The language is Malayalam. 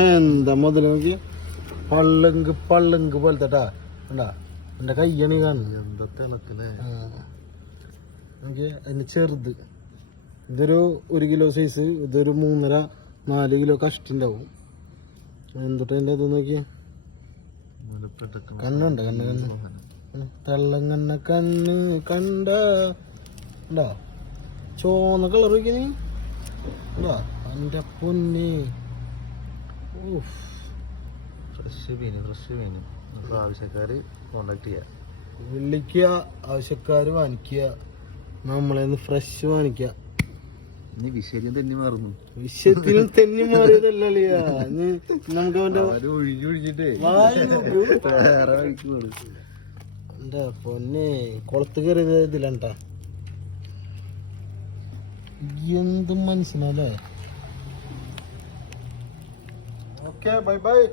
എന്താ മുതൽ നോക്കി പള്ളങ്ക് പള്ളങ്ക് പോലത്തെ ട്ടാ കണ്ടാ എന്റെ കയ്യാണ് കാണുന്നത് എന്താ തിളക്കല്ലേ നോക്കി അതിന് ചെറുത് ഇതൊരു ഒരു കിലോ സൈസ് ഇതൊരു മൂന്നര നാല് കിലോ കഷ്ടുണ്ടാവും എന്തൊട്ട് എന്റെ അത് നോക്കി കണ്ണുണ്ട് കണ്ണ് കണ്ണ് തള്ളങ്ങന്ന തെള്ളങ്ങണ്ണ കണ്ണ് കണ്ട ഉണ്ടാ ചോന്ന കളർ വയ്ക്കുന്നേ എന്റെ പൊന്നേ എന്റെ ഫ്രഷ് മീൻ ഫ്രഷ് മീൻ നമുക്ക് ആവശ്യക്കാര് കോണ്ടാക്ട് ചെയ്യാം. വിളിക്കുക ആവശ്യക്കാർ വാങ്ങിക്കുക. നമ്മളെ ഫ്രഷ് വാങ്ങിക്കുക. തന്നെ മാറുന്നു. തെന്നി നമുക്ക് അവന്റെ വേറെ എന്താ പൊന്നെ കുളത്ത് കയറിയത് ഇതിലണ്ടാ. എന്തും മനസ്സിനല്ലേ Okay, bye-bye.